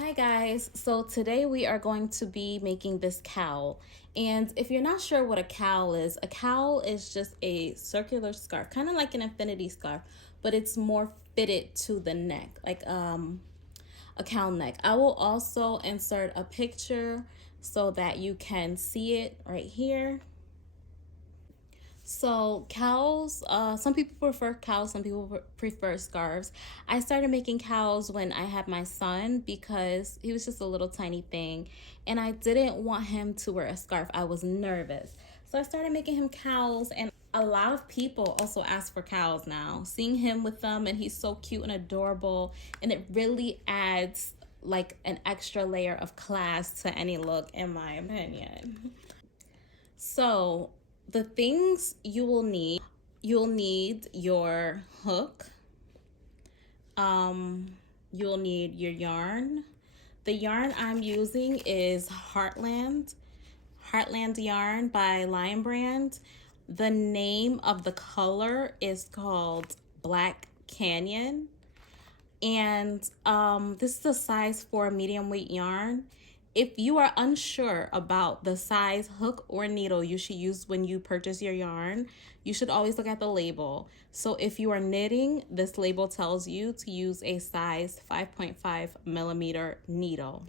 Hi guys, so today we are going to be making this cowl. And if you're not sure what a cowl is just a circular scarf, kind of like an infinity scarf, but it's more fitted to the neck, like a cowl neck. I will also insert a picture so that you can see it right here. So cowls, some people prefer cowls, some people prefer scarves. I started making cowls when I had my son because he was just a little tiny thing and I didn't want him to wear a scarf. I was nervous. So I started making him cowls, and a lot of people also ask for cowls now. Seeing him with them, and he's so cute and adorable, and it really adds like an extra layer of class to any look, in my opinion. So the things you'll need your hook, you'll need your yarn. The yarn I'm using is Heartland yarn by Lion Brand. The name of the color is called Black Canyon, and this is a size 4 medium weight yarn. If you are unsure about the size hook or needle you should use when you purchase your yarn, you should always look at the label. So if you are knitting, this label tells you to use a size 5.5 millimeter needle.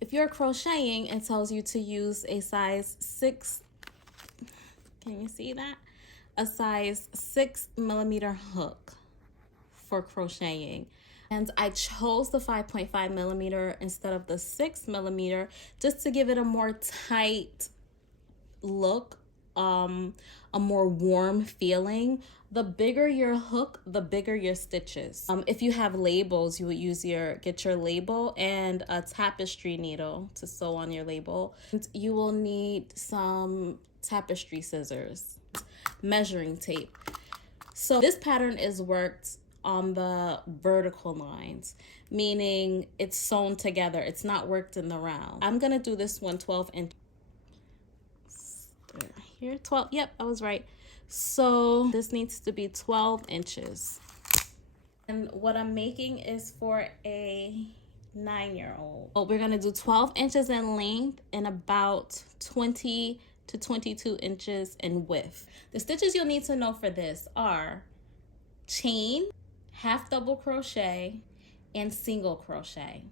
If you're crocheting, it tells you to use a size 6, can you see that? A size 6 millimeter hook for crocheting. And I chose the 5.5 millimeter instead of the 6 millimeter just to give it a more tight look, a more warm feeling. The bigger your hook, the bigger your stitches. If you have labels, you would get your label and a tapestry needle to sew on your label. And you will need some tapestry scissors, measuring tape. So this pattern is worked on the vertical lines, meaning it's sewn together. It's not worked in the round. I'm gonna do this one 12 inch. Here, 12, yep, I was right. So this needs to be 12 inches. And what I'm making is for a 9-year-old. Well, we're gonna do 12 inches in length and about 20 to 22 inches in width. The stitches you'll need to know for this are chain, half double crochet, and single crochet.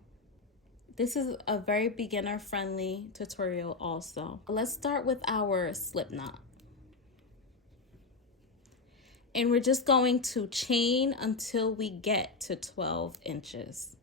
This is a very beginner friendly tutorial also. Let's start with our slip knot. And we're just going to chain until we get to 12 inches.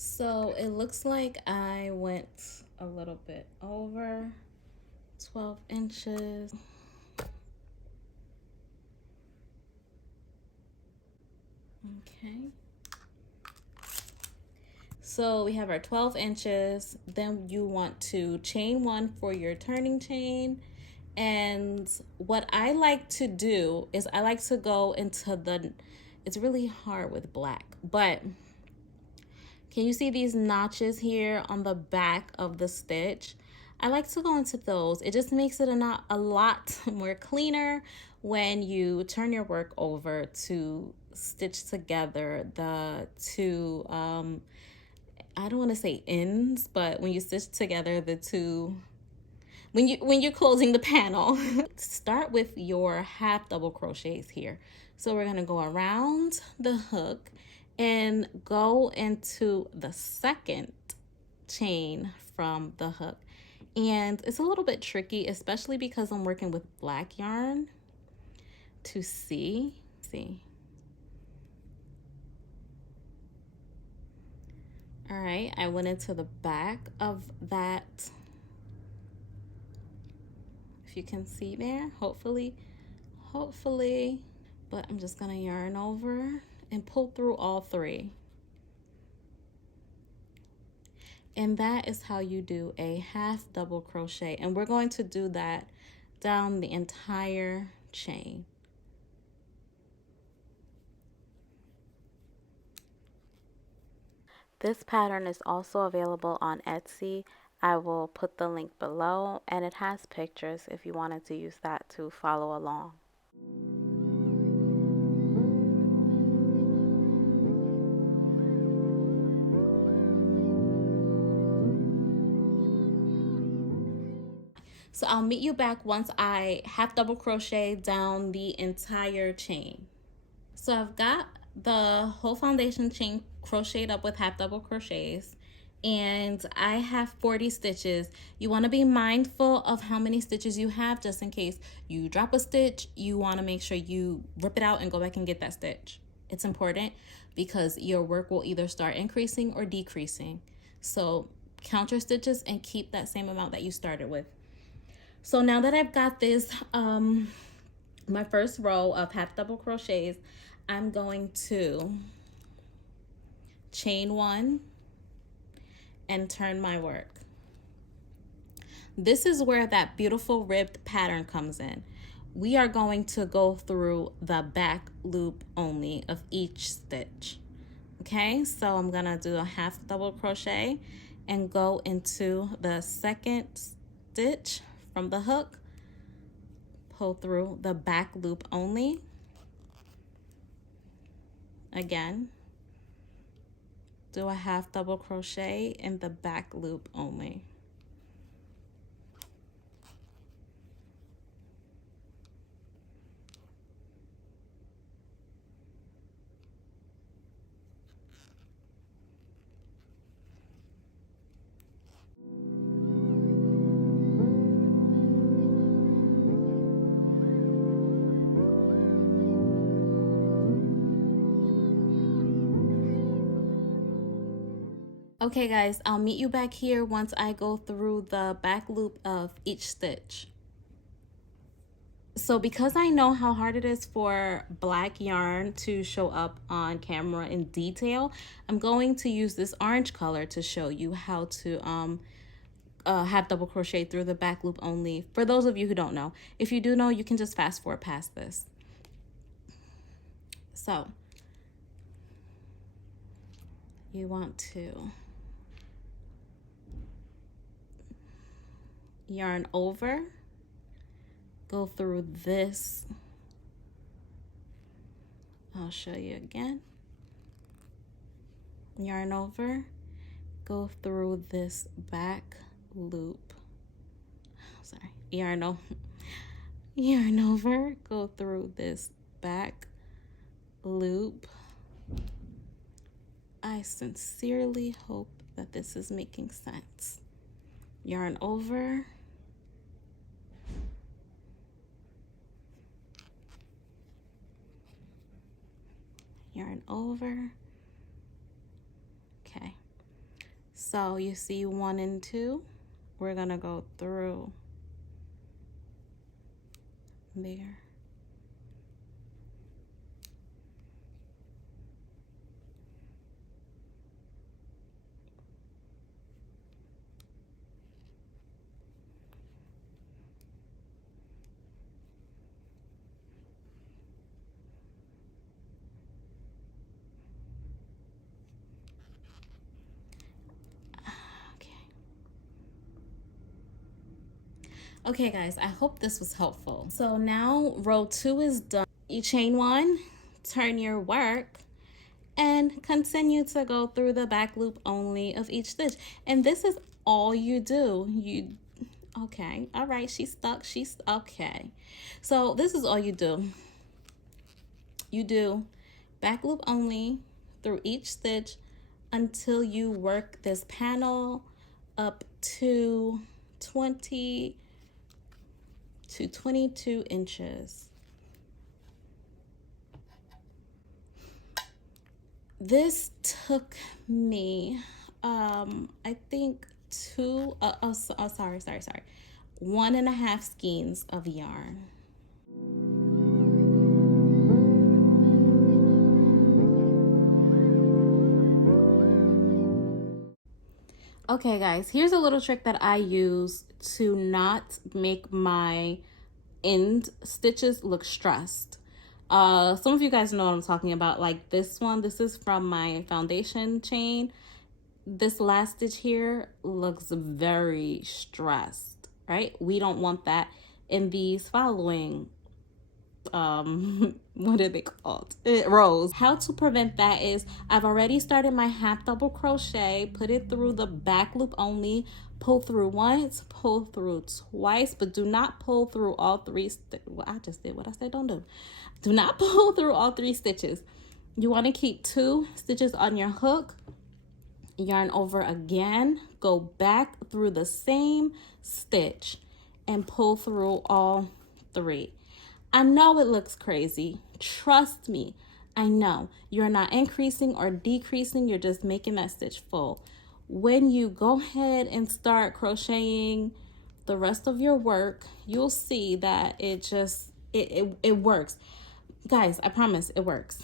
So it looks like I went a little bit over 12 inches. Okay. So we have our 12 inches. Then you want to chain one for your turning chain. And what I like to do is I like to go into it's really hard with black, but can you see these notches here on the back of the stitch? I like to go into those. It just makes it a lot more cleaner when you turn your work over to stitch together the two, I don't want to say ends, but when you stitch together the two, when you're closing the panel. Start with your half double crochets here. So we're gonna go around the hook and go into the second chain from the hook. And it's a little bit tricky, especially because I'm working with black yarn to see. All right, I went into the back of that. If you can see there, hopefully, but I'm just gonna yarn over and pull through all three. And that is how you do a half double crochet. And we're going to do that down the entire chain. This pattern is also available on Etsy. I will put the link below, and it has pictures if you wanted to use that to follow along. So I'll meet you back once I half double crochet down the entire chain. So I've got the whole foundation chain crocheted up with half double crochets, and I have 40 stitches. You want to be mindful of how many stitches you have, just in case you drop a stitch. You want to make sure you rip it out and go back and get that stitch. It's important because your work will either start increasing or decreasing. So count your stitches and keep that same amount that you started with. So now that I've got this, my first row of half double crochets, I'm going to chain one and turn my work. This is where that beautiful ribbed pattern comes in. We are going to go through the back loop only of each stitch. Okay, so I'm gonna do a half double crochet and go into the second stitch from the hook, pull through the back loop only. Again, do a half double crochet in the back loop only. Okay guys, I'll meet you back here once I go through the back loop of each stitch. So because I know how hard it is for black yarn to show up on camera in detail, I'm going to use this orange color to show you how to half double crochet through the back loop only. For those of you who don't know, if you do know, you can just fast forward past this. So you want to yarn over, go through this. I'll show you again. Yarn over, go through this back loop. Sorry, yarn over, go through this back loop. I sincerely hope that this is making sense. Yarn over, yarn over. Okay, so you see 1 and 2, we're gonna go through there. Okay guys, I hope this was helpful. So now row 2 is done. You chain 1, turn your work, and continue to go through the back loop only of each stitch. And this is all you do. Okay, all right, she's stuck, okay. So this is all you do. You do back loop only through each stitch until you work this panel up to 20 to 22 inches. This took me, I think 1.5 skeins of yarn. Okay guys, here's a little trick that I use to not make my end stitches look stressed. Some of you guys know what I'm talking about, like this one. This is from my foundation chain, this last stitch here looks very stressed, right? We don't want that in these following what are they called, rows. How to prevent that is I've already started my half double crochet, put it through the back loop only, pull through once, pull through twice, but do not pull through all three. Well, I just did what I said don't do. Do not pull through all 3 stitches. You want to keep 2 stitches on your hook, yarn over again, go back through the same stitch and pull through all 3. I know it looks crazy. Trust me. I know. You're not increasing or decreasing. You're just making that stitch full. When you go ahead and start crocheting the rest of your work, you'll see that it works. Guys, I promise it works.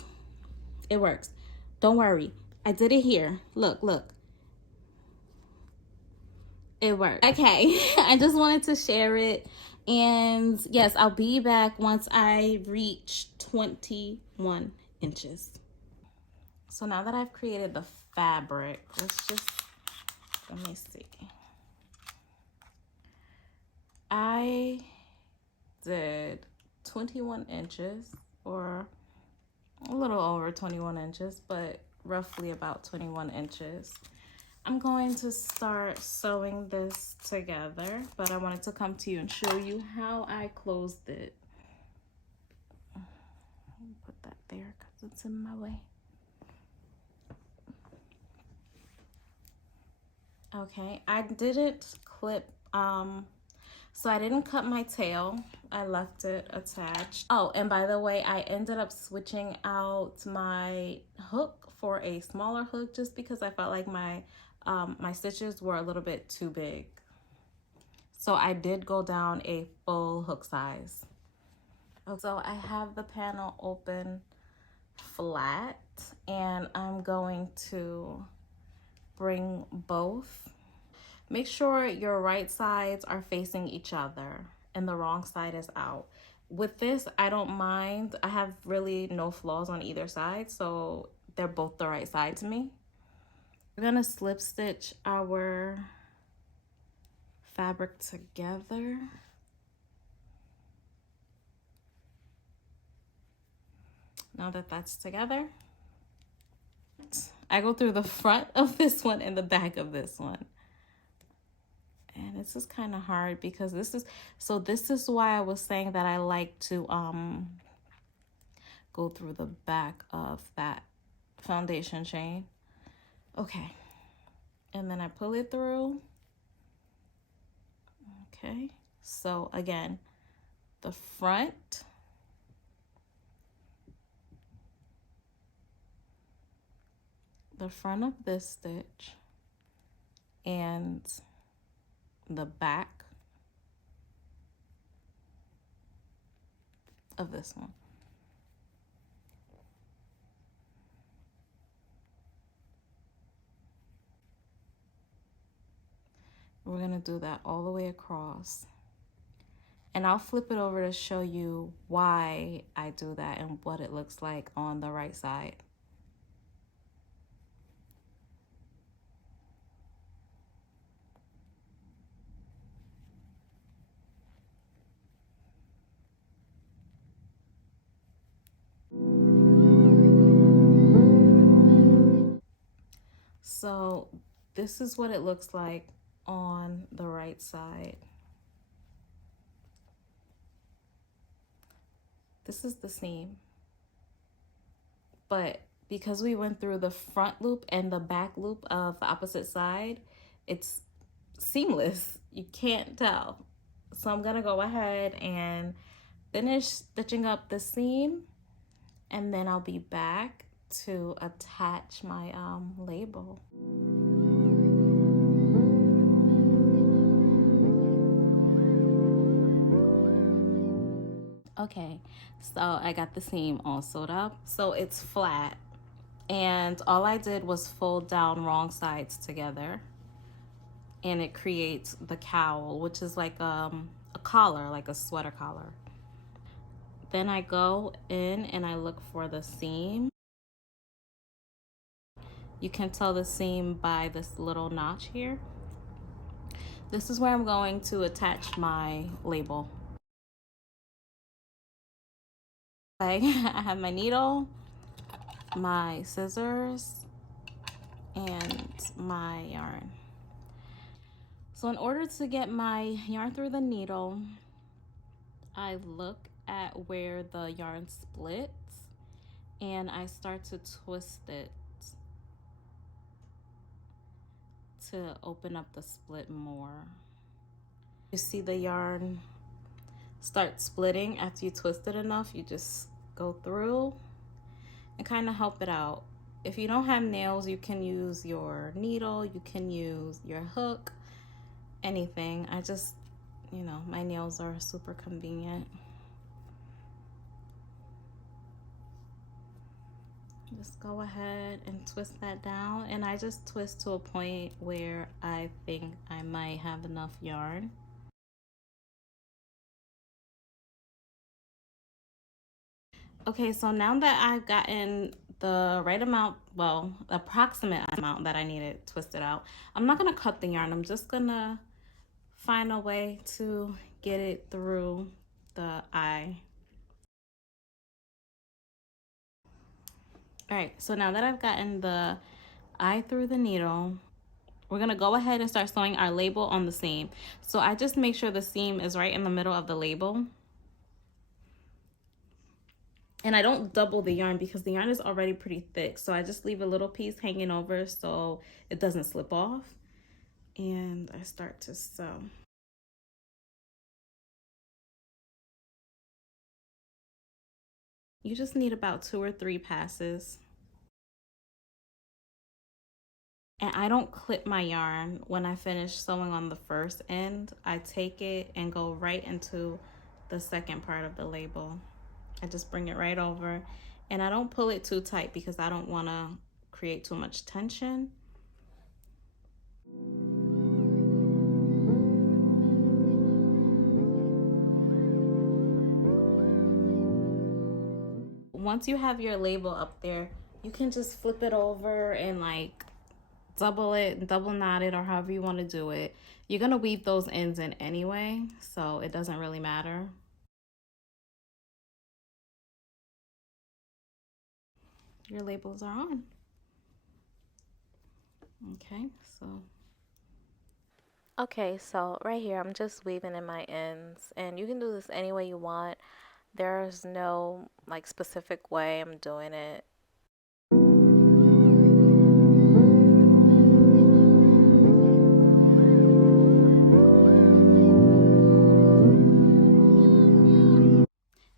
It works. Don't worry. I did it here. Look, look. It worked. Okay, I just wanted to share it. And yes, I'll be back once I reach 21 inches. So now that I've created the fabric, let me see. I did 21 inches, or a little over 21 inches, but roughly about 21 inches. I'm going to start sewing this together, but I wanted to come to you and show you how I closed it. Put that there because it's in my way. Okay, I didn't clip, so I didn't cut my tail. I left it attached. Oh, and by the way, I ended up switching out my hook for a smaller hook just because I felt like my stitches were a little bit too big. So I did go down a full hook size. Okay, so I have the panel open flat and I'm going to bring both. Make sure your right sides are facing each other and the wrong side is out. With this, I don't mind. I have really no flaws on either side, so they're both the right side to me. We're gonna slip stitch our fabric together. Now that that's together, I go through the front of this one and the back of this one. And this is kind of hard because this is why I was saying that I like to go through the back of that foundation chain. Okay, and then I pull it through. Okay, so again, the front, of this stitch, and the back of this one. We're gonna do that all the way across. And I'll flip it over to show you why I do that and what it looks like on the right side. So this is what it looks like on the right side. This is the seam. But because we went through the front loop and the back loop of the opposite side, it's seamless. You can't tell. So I'm gonna go ahead and finish stitching up the seam, and then I'll be back to attach my label. Okay, so I got the seam all sewed up, so it's flat, and all I did was fold down wrong sides together, and it creates the cowl, which is like a collar, like a sweater collar. Then I go in and I look for the seam. You can tell the seam by this little notch here. This is where I'm going to attach my label. I have my needle, my scissors, and my yarn. So in order to get my yarn through the needle, I look at where the yarn splits and I start to twist it to open up the split more. You see the yarn start splitting after you twist it enough. You just go through and kind of help it out. If you don't have nails, you can use your needle, you can use your hook, anything. I just, you know, my nails are super convenient. Just go ahead and twist that down, and I just twist to a point where I think I might have enough yarn. Okay, so now that I've gotten the right amount, well, approximate amount that I needed twisted out, I'm not gonna cut the yarn. I'm just gonna find a way to get it through the eye. All right, so now that I've gotten the eye through the needle, we're gonna go ahead and start sewing our label on the seam. So I just make sure the seam is right in the middle of the label. And I don't double the yarn because the yarn is already pretty thick. So I just leave a little piece hanging over so it doesn't slip off. And I start to sew. You just need about 2 or 3 passes. And I don't clip my yarn when I finish sewing on the first end. I take it and go right into the second part of the label. I just bring it right over, and I don't pull it too tight because I don't want to create too much tension. Once you have your label up there, you can just flip it over and like double it, double knot it, or however you want to do it. You're going to weave those ends in anyway, so it doesn't really matter. Your labels are on. Okay, so right here I'm just weaving in my ends, and you can do this any way you want. There's no like specific way I'm doing it.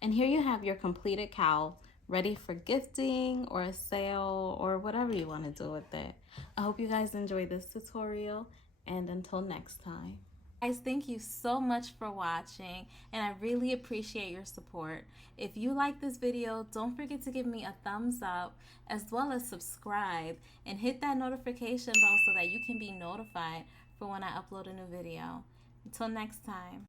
And here you have your completed cowl, ready for gifting or a sale or whatever you want to do with it. I hope you guys enjoyed this tutorial, and until next time. Guys, thank you so much for watching, and I really appreciate your support. If you like this video, don't forget to give me a thumbs up as well as subscribe and hit that notification bell so that you can be notified for when I upload a new video. Until next time.